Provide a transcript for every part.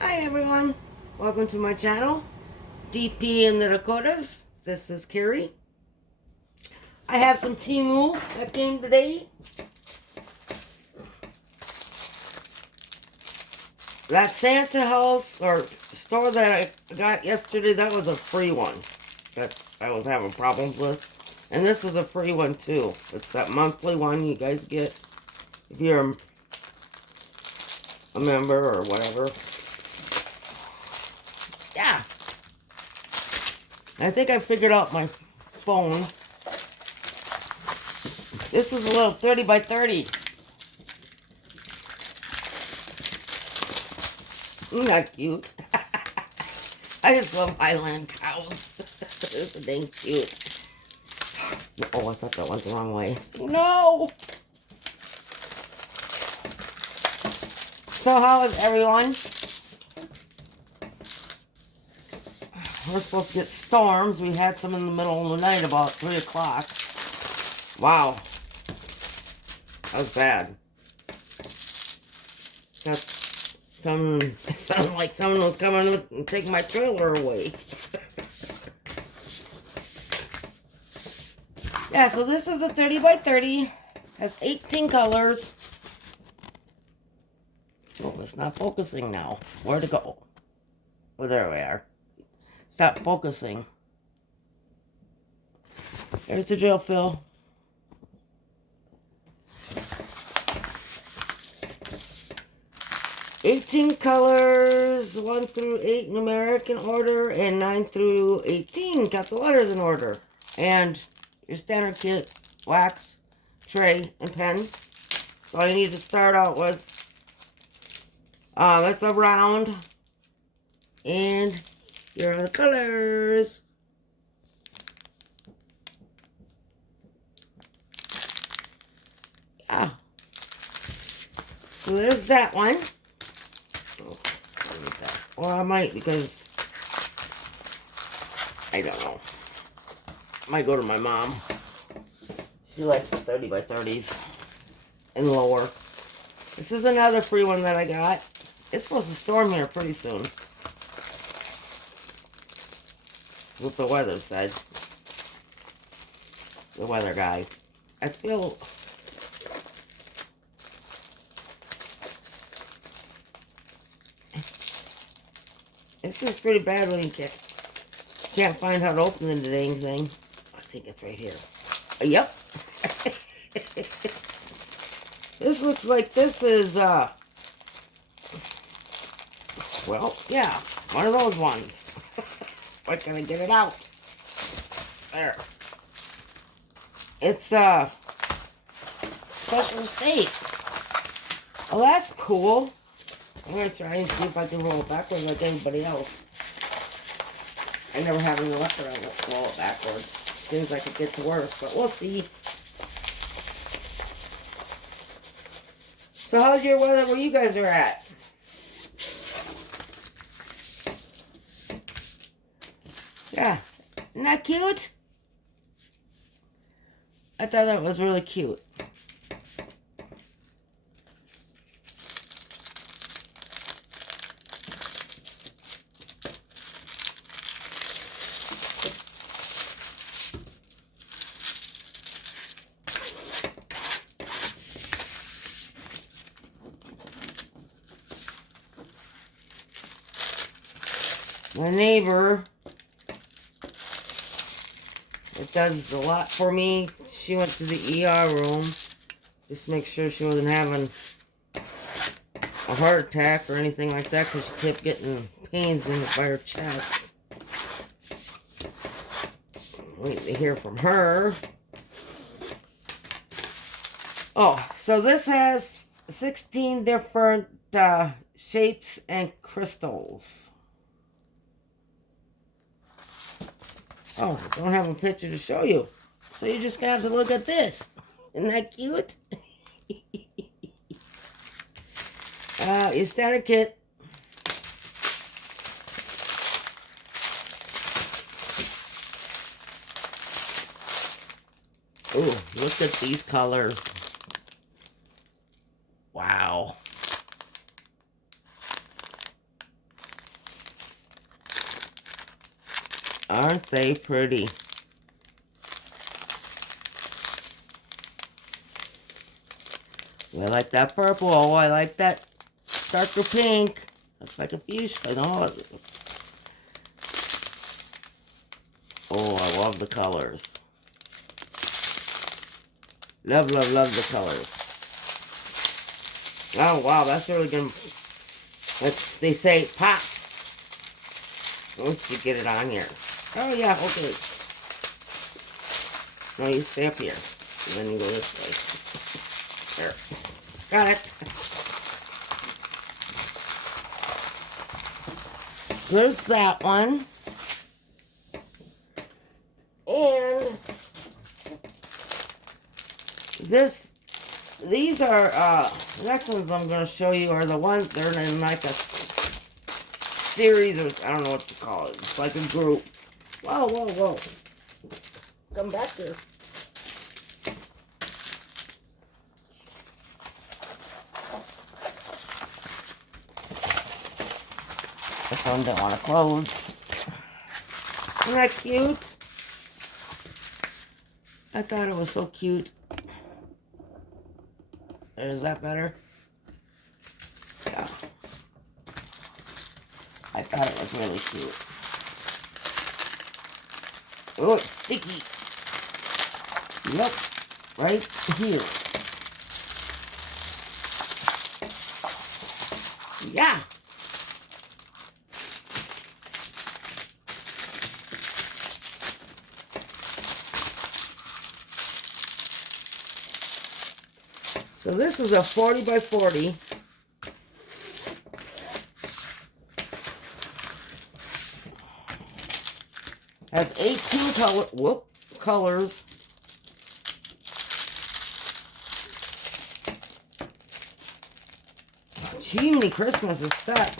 Hi everyone, welcome to my channel, DP in the Dakotas. This is Carrie. I have some Temu that came today. That Santa house or store that I got yesterday, that was a free one that I was having problems with. And this is a free one too. It's that monthly one you guys get if you're a member or whatever. Yeah. I think I figured out my phone. This is a little 30 by 30. Isn't that cute? I just love Highland cows. This is dang cute. Oh, I thought that went the wrong way. No! So how is everyone? We're supposed to get storms. We had some in the middle of the night about 3 o'clock. Wow. That was bad. Got some, it sounded like someone was coming and taking my trailer away. Yeah, so this is a 30 by 30. Has 18 colors. Oh, it's not focusing now. Where to go? Oh, there we are. Stop focusing. There's the drill fill. $18 colors, 1 through 8 numeric in order, and 9 through 18 got the letters in order. And your standard kit, wax, tray, and pen. So all you need to start out with. That's a round. And here are the colors. Yeah. So there's that one. Or I might, because I don't know. Might go to my mom. She likes the 30 by 30s and lower. This is another free one that I got. It's supposed to storm here pretty soon. What the weather said. The weather guy. I feel... This is pretty bad when you can't find how to open the dang thing. I think it's right here. Yep. This looks like this is, well, yeah, one of those ones. Why can't I get it out? There. It's, special shape. Oh, that's cool. I'm going to try and see if I can roll it backwards like anybody else. I never have any luck around it. Roll it backwards. Seems like it gets worse, but we'll see. So how's your weather where you guys are at? Yeah. Isn't that cute? I thought that was really cute. My neighbor, it does a lot for me. She went to the ER room just to make sure she wasn't having a heart attack or anything like that, because she kept getting pains in by her chest. Waiting to hear from her. Oh, so this has 16 different shapes and crystals. Oh, I don't have a picture to show you. So you're just going to have to look at this. Isn't that cute? Your standard kit. Ooh, look at these colors. Wow. Aren't they pretty? I like that purple. Oh, I like that darker pink. Looks like a fuchsia. No. Oh, I love the colors. Love, love, love the colors. Oh, wow, that's really good. They say pop. Once you get it on here. Oh, yeah, okay. No, you stay up here. And then you go this way. There. Got it. There's that one. And these are, the next ones I'm going to show you are the ones, they're in like a series, or I don't know what to call it. It's like a group. Whoa, whoa, whoa. Come back here. This one didn't want to close. Isn't that cute? I thought it was so cute. Is that better? Yeah. I thought it was really cute. Oh, it's sticky. Yep. Right here. Yeah. So this is a 40 by 40. Has 18 colors. Jiminy Christmas is that.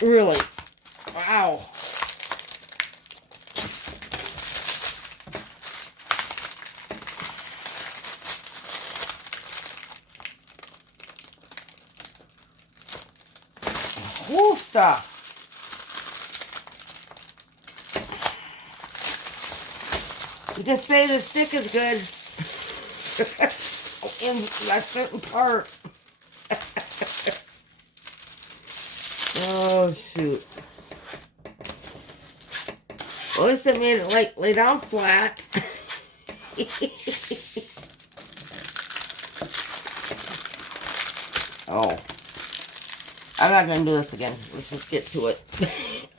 Really? Wow. Cool stuff. You just say the stick is good. In that certain part. Oh, shoot. Well, at least I made it like lay down flat. Oh. I'm not going to do this again. Let's just get to it.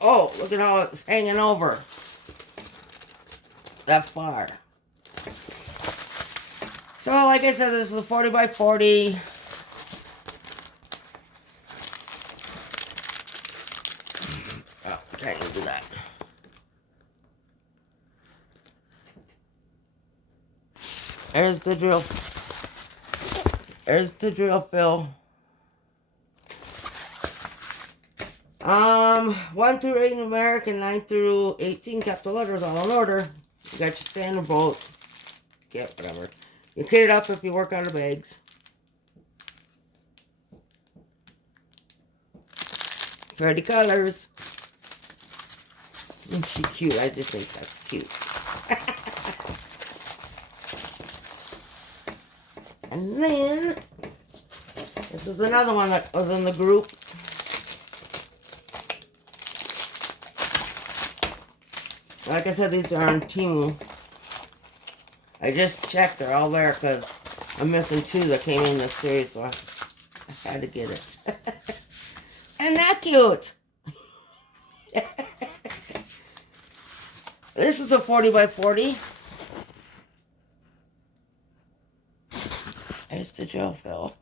Oh, look at how it's hanging over. That far. So, like I said, this is a 40 by 40. Oh, I can't even do that. There's the drill. There's the drill, Phil. 1 through 8 numeric and 9 through 18 capital letters all in order. You got your standard bolt. Yeah, whatever. You kit it up if you work out of bags. Pretty colors. Isn't she cute? I just think that's cute. And then, this is another one that was in the group. Like I said, these are on Temu. I just checked, they're all there because I'm missing 2 that came in this series, so I had to get it. Isn't that cute? This is a 40 by 40. There's the drill, Phil.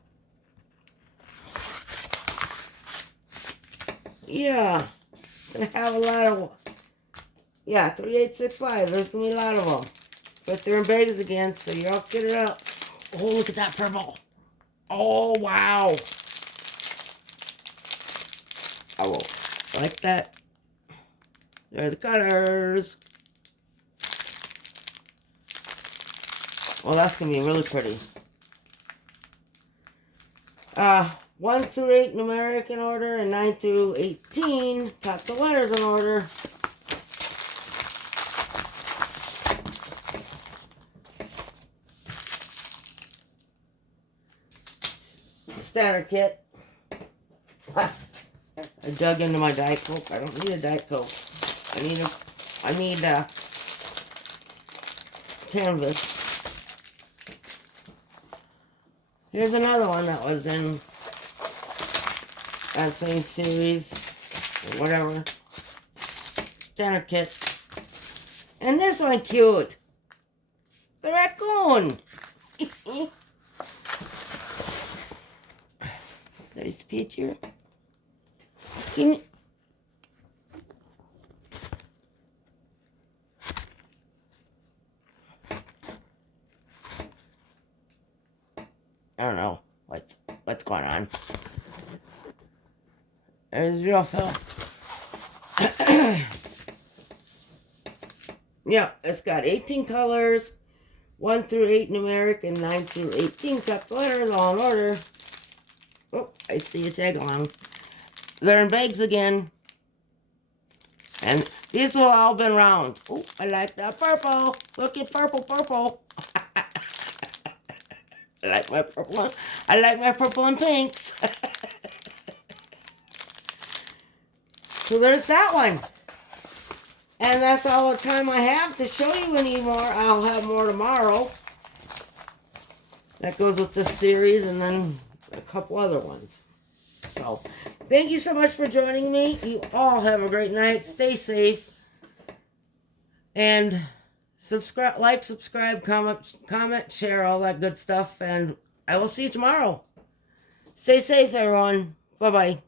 Yeah, gonna have a lot of. Yeah, 3865. There's gonna be a lot of them. But they're in bags again, so you all get it out. Oh, look at that purple. Oh, wow. Oh, like that. There are the colors. Oh, that's gonna be really pretty. 1 through 8 numeric in order, and 9 through 18 capital letters in order. Standard kit. I dug into my Diet Coke. I don't need a Diet Coke. I need canvas. Here's another one that was in that same series, or whatever. Standard kit. And this one cute. The raccoon. There's the picture. Can you... I don't know what's going on. There's real film. Yeah, it's got 18 colors, 1 through 8 numeric, and 9 through 18 capital letters, all in order. Oh, I see a tag along. They're in bags again. And these will all been round. Oh, I like that purple. Look at purple, purple. I like my purple. I like my purple and pinks. So there's that one. And that's all the time I have to show you anymore. I'll have more tomorrow. That goes with this series and then a couple other ones. So, thank you so much for joining me. You all have a great night. Stay safe. And subscribe, like, subscribe, comment, share, all that good stuff. And I will see you tomorrow. Stay safe, everyone. Bye-bye.